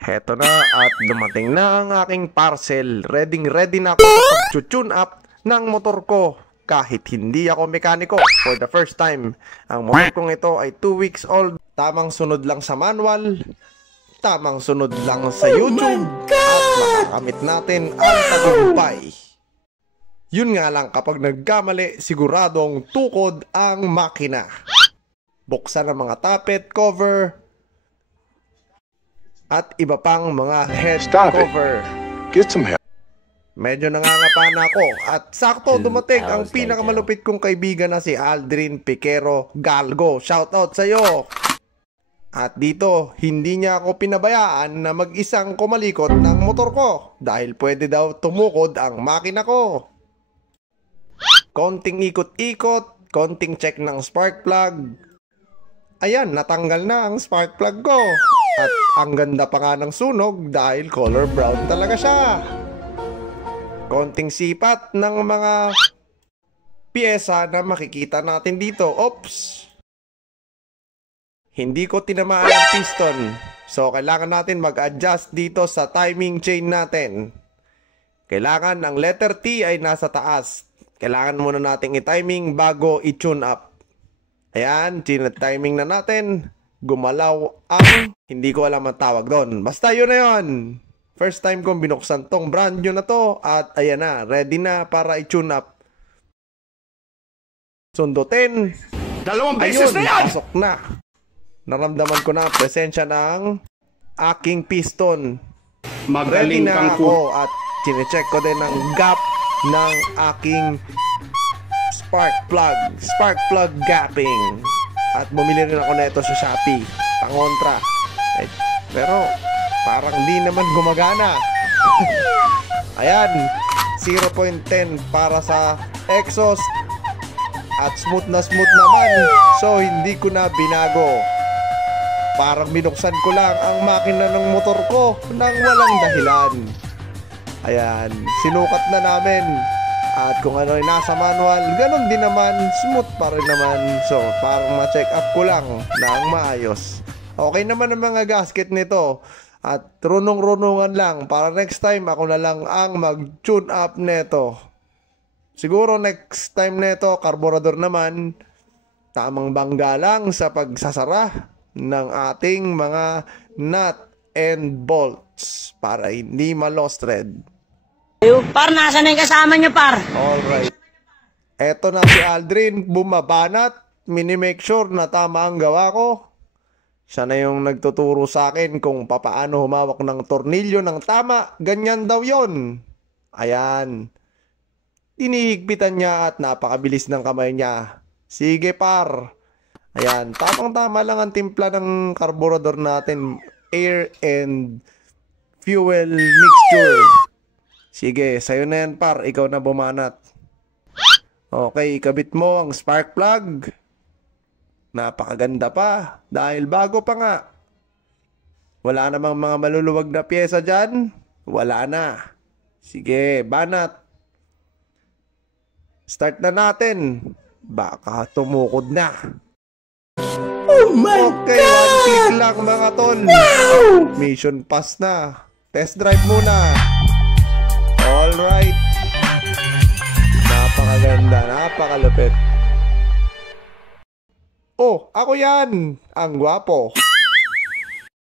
Heto na at dumating na ang aking parcel. Ready na ako sa pag-tune up ng motor ko. Kahit hindi ako mekaniko for the first time. Ang motor kong ito ay 2 weeks old. Tamang sunod lang sa manual. Tamang sunod lang sa YouTube. At makakamit natin ang tagumpay. Yun nga lang, kapag nagkamali, siguradong tukod ang makina. Buksan ang mga tappet, cover, at iba pang mga head cover. Get some help. Medyo nangangapa na ako. At sakto dumating ang pinakamalupit kong kaibigan na si Aldrin Piquero Galgo. Shoutout sa'yo! At dito, hindi niya ako pinabayaan na mag-isang kumalikot ng motor ko. Dahil pwede daw tumukod ang makina ko. Konting ikot-ikot, konting check ng spark plug. Ayan, natanggal na ang spark plug ko. At ang ganda pa nga ng sunog dahil color brown talaga siya. Konting sipat ng mga piyesa na makikita natin dito. Oops! Hindi ko tinamaan ang piston. So kailangan natin mag-adjust dito sa timing chain natin. Kailangan ang letter T ay nasa taas. Kailangan muna nating i-timing bago i-tune up. Ayan, timing na natin. Gumalaw ang, hindi ko alam ang tawag doon. Basta yun na yun. First time kong binuksan tong brand new na to. At ayan na, ready na para i-tune up. Sundutin. 2 beses na yan! Pasok na. Naramdaman ko na ang presensya ng aking piston. Ready Magaling na kang ako at chinecheck ko din ang gap ng aking spark plug gapping. At bumili rin ako nito sa Shopee, pangontra. Pero parang di naman gumagana. Ayan, 0.10 para sa exhaust. At smooth naman. So hindi ko na binago. Parang binuksan ko lang ang makina ng motor ko nang walang dahilan. Ayan, sinukat na namin. At kung ano ay nasa manual, ganun din naman, smooth pa rin naman. So, parang ma-check up ko lang ng maayos. Okay naman ang mga gasket nito. At runong-runungan lang. Para next time, ako na lang ang mag-tune up neto. Siguro next time neto, karburador naman, tamang bangga lang sa pagsasara ng ating mga nut and bolts para hindi ma-lost thread. Par, nasa na yung kasama nyo, par? Alright. Eto na si Aldrin, bumabanat. Mini-make sure na tama ang gawa ko. Siya na yung nagtuturo sa akin kung papaano humawak ng tornilyo ng tama. Ganyan daw yon. Ayan. Tinihigpitan niya at napakabilis ng kamay niya. Sige, par. Ayan. Tamang-tama lang ang timpla ng karburador natin. Air and fuel mixture. Sige, sa'yo na yan, par. Ikaw na bumanat. Okay, ikabit mo ang spark plug. Napakaganda pa. Dahil bago pa nga. Wala namang mga maluluwag na pyesa dyan. Wala na. Sige, banat. Start na natin. Baka tumukod na. Oh my Okay, God! one click lang mga tol. Wow! Mission pass na. Test drive muna. Alright. Napakaganda, napakalupit. Oh, ako yan. Ang gwapo.